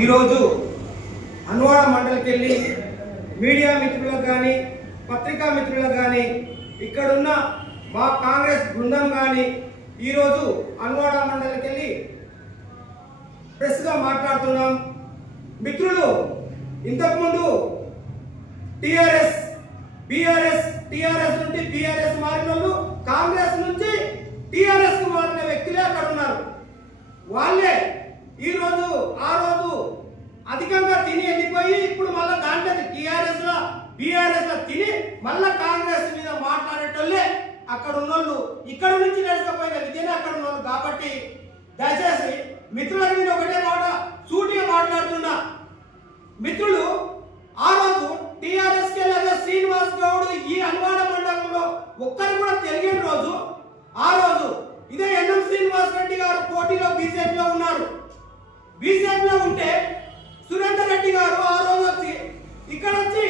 ఈరోజు అన్వాడ మండలికి వెళ్ళి మీడియా మిత్రులకు కానీ పత్రికా మిత్రులకు కానీ ఇక్కడున్న మా కాంగ్రెస్ బృందం కానీ ఈరోజు అన్వాడ మండలికి వెళ్ళి ప్రెస్గా మాట్లాడుతున్నాం. మిత్రులు ఇంతకుముందు టీఆర్ఎస్ నుండి బీఆర్ఎస్ మారిన వాళ్ళు, కాంగ్రెస్ నుంచి టీఆర్ఎస్ కు మారిన వ్యక్తులే అక్కడ ఉన్నారు. వాళ్ళే ఈరోజు ఆ రోజు అధికంగా తిని వెళ్ళిపోయి ఇప్పుడు మళ్ళీ దాంట్లో టీఆర్ఎస్ లా బీఆర్ఎస్ లా తిని మళ్ళా కాంగ్రెస్ మీద మాట్లాడేటోళ్ళే అక్కడ ఉన్నోళ్ళు. ఇక్కడ నుంచి నడుచుకపోయిన విద్యనే అక్కడ ఉన్నోళ్ళు. కాబట్టి దయచేసి మిత్రులకు నేను ఒకటే మాట సూటిగా మాట్లాడుతున్నా. మిత్రులు ఆ రోజు టీఆర్ఎస్ కి లేదా శ్రీనివాస్ గౌడ్ ఈ అన్వాడ మండలంలో ఒక్కరు కూడా తెలియని రోజు ఆ రోజు ఇదే ఎన్ఎం శ్రీనివాస్ రెడ్డి గారు పోటీలో బీజేపీలో ఉన్నారు. బీజేపీలో ఉంటే సురేందర్ రెడ్డి గారు ఆ రోజు వచ్చి ఇక్కడ వచ్చి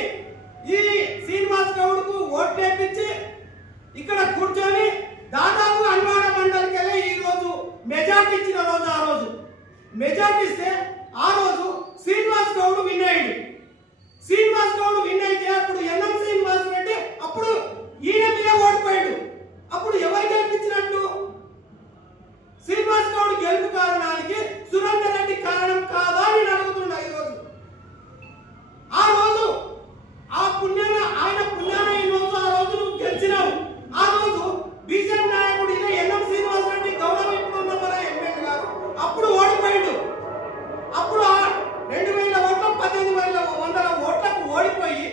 ఈ శ్రీనివాస్ గౌడ్ కు ఓట్లు వేయించి ఇక్కడ కూర్చొని దాదాపు అన్వాడ మండలికి వెళ్ళి ఈ రోజు మెజార్టీ ఇచ్చిన రోజు ఆ రోజు మెజార్టీ ఇస్తే ఆ రోజు శ్రీనివాస్ గౌడ్ విన్ అయ్యింది. శ్రీనివాస్ గౌడ్ విన్ అయితే అప్పుడు ఎన్ఎం శ్రీనివాస్ రెడ్డి అప్పుడు ఈయన మీద ఓడిపోయాడు. అప్పుడు ఎవరు గెలిపించినట్టు? శ్రీనివాస్ గౌడ్ గెలుపు కారణానికి సురేందర్ రెడ్డి కారణం కాదా అని అడుగుతున్నా. ఈరోజు ఆ రోజు ఆ పుణ్యాన ఆయన పుణ్యాన ఈ రోజు ఆ రోజు నువ్వు గెలిచినావు. ఆ రోజు బీజేపీ నాయకుడు ఇదే ఎన్ఎం శ్రీనివాస్ రెడ్డి గౌరవం ఇప్పుడు ఉన్న మన ఎమ్మెల్యే గారు అప్పుడు ఓడిపోయాడు. అప్పుడు 2000 ఓట్ల 18,100 ఓట్లకు ఓడిపోయి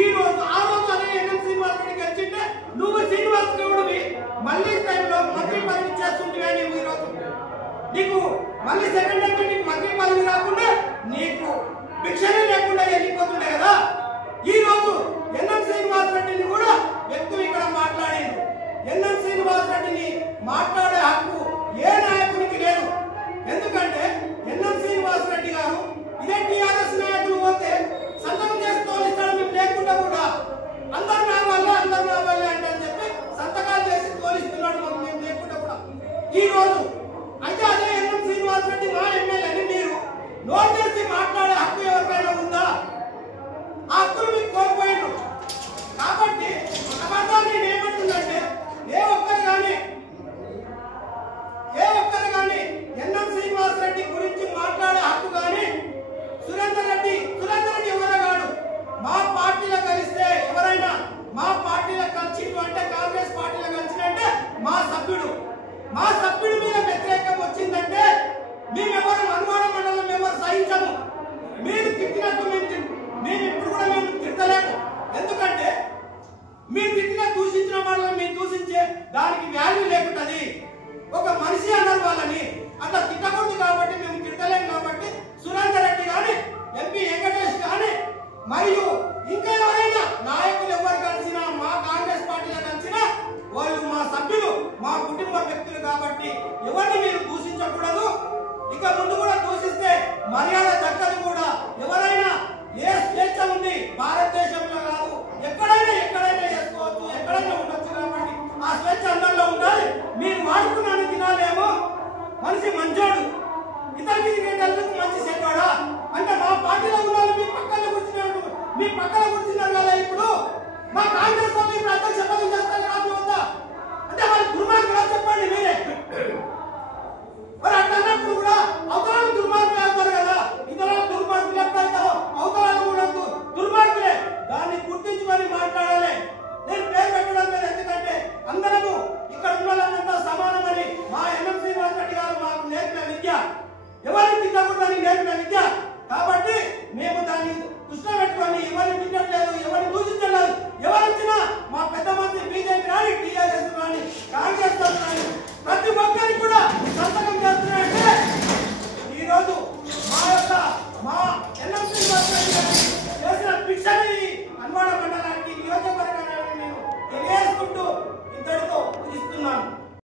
ఈ రోజు ఆ రోజు అదే ఎన్ఎం శ్రీనివాస్ రెడ్డి గెలిచింటే నువ్వు శ్రీనివాస్ గౌడ్వి మళ్ళీ టైంలో మంత్రి పదవి చేస్తుంటే నువ్వు ఈ రోజు నీకు మళ్ళీ సెకండ్ టైం నీకు మంత్రి పదవి రాకుండా నీకు భిక్షనే లేకుండా వెళ్ళిపోతుండే కదా. ఈ రోజు ఎన్ఎం శ్రీనివాస్ రెడ్డిని కూడా వ్యక్తులు ఇక్కడ మాట్లాడారు. ఎన్ఎం శ్రీనివాస్ రెడ్డిని మాట్లాడే హక్కు ఏ నాయకునికి లేదు. ఎందుకంటే ఎన్ఎం శ్రీనివాస్ రెడ్డి గారు ఇదే టీఆర్ఎస్ నాయకులు పోతే సంతకం చేసి తోలిస్తాడు. మేము లేకుండా కూడా అందరు నా వల్లే అంటే అని చెప్పి సంతకాలు చేసి తోలిస్తున్నాడు. మేము లేకుండా కూడా ఈ రోజు అయితే అదే ఎన్ఎం శ్రీనివాస్ రెడ్డి మా ఎమ్మెల్యేని మీరు నోట్ చేసి మాట్లాడే హక్కు ఎవరికైనా ఉందా? ఆ హక్కును మీకు కోల్పోయారు. కాబట్టి అబద్ధాలు నేను ఏమంటుందంటే ఏ ఒక్కరు కానీ ఎన్ఎం శ్రీనివాస్ రెడ్డి గురించి మాట్లాడే హక్కు కానీ సురేందర్ రెడ్డి ఎవరో కాడు. మా పార్టీలో కలిస్తే ఎవరైనా మా పార్టీలో కలిసిండు అంటే కాంగ్రెస్ పార్టీలో కలిసినంటే మా సభ్యుడి మీద వ్యతిరేకం వచ్చిందంటే మేమెవరు అన్వాడ మండలం ఎవరు సహించము. మీరు తిట్టినట్టు మేము ఇప్పుడు కూడా మేము తిట్టలేము. ఎందుకంటే మీరు తిట్టిన దూషించిన వాళ్ళని మేము దూషించే దానికి వాల్యూ లేకుంటది. ఒక మనిషి అన్నారు వాళ్ళని అట్లా తిట్టకూడదు కాబట్టి మేము తిట్టలేము. కాబట్టి సురేందర్ రెడ్డి కానీ ఎంపీ వెంకటేష్ కానీ మరియు ఇంకా ఎవరైనా నాయకులు ఎవరు కలిసినా మా కాంగ్రెస్ పార్టీలో కలిసినా వాళ్ళు మా సభ్యులు మా కుటుంబ వ్యక్తులు కాబట్టి ఎవరిని మీరు దూషించకూడదు. ఇక ముందు కూడా దూషిస్తే మర్యాద దక్కదు కూడా. ఎవరైనా ఏ స్వేచ్ఛ ఉంది భారతదేశంలో కాదు ఎక్కడైనా చేసుకోవచ్చు, ఎక్కడైనా ఉండొచ్చు. కాబట్టి ఆ స్వేచ్ఛ అందరిలో ఉండాలి. మీరు వాడుకున్నాను తినాలేమో మనిషి మంచోడు ఇతరికి తినేటందుకు మంచి చెప్పాడా అంటే మా పార్టీలో ఉన్న వాళ్ళు మీ పక్కన కూర్చున్నారు కదా. ఇప్పుడు మా కాంగ్రెస్ వాళ్ళు ఇప్పుడు అర్థం చెప్పడం చేస్తారు కాదు వద్దా అంటే వాళ్ళు దుర్మార్గులు చెప్పండి మీరే. మరి అట్లన్నప్పుడు కూడా అవతరాలు దుర్మార్గులు అవుతారు కదా. ఇతరులు దుర్మార్గులు ఎప్పుడైతారో అవతరాలు కూడా దుర్మార్గులే. దాన్ని గుర్తించుకొని మాట్లాడాలి. నేను పేరు పెట్టడం లేదు. ఎందుకంటే అందరము ఇక్కడ ఉన్న వాళ్ళంతా సమానమని మా ఎన్ఎం శ్రీనివాస్ రెడ్డి గారు మాకు నేర్పిన విద్య, ఎవరిని తిట్టకూడదని నేర్పిన విద్య. కాబట్టి మేము దాన్ని దృష్టిలో పెట్టుకొని ఎవరిని తిట్టట్లేదు, ఎవరిని దూషించలేదు. ఎవరు వచ్చినా మా పెద్ద మంది బీజేపీ రాని టీఆర్ఎస్ రాని కాంగ్రెస్ రాని ప్రతి ఒక్కరికి కూడా సంతకం చేస్తున్నారంటే ఈరోజు మా ఎన్ఎం శ్రీనివాస్ రెడ్డి గారు చేసిన భిక్షని అన్వాడ మండలానికి నియోజకవర్గాన్ని నేను తెలియజేసుకుంటూ ఇంతటితో ముగిస్తున్నాను.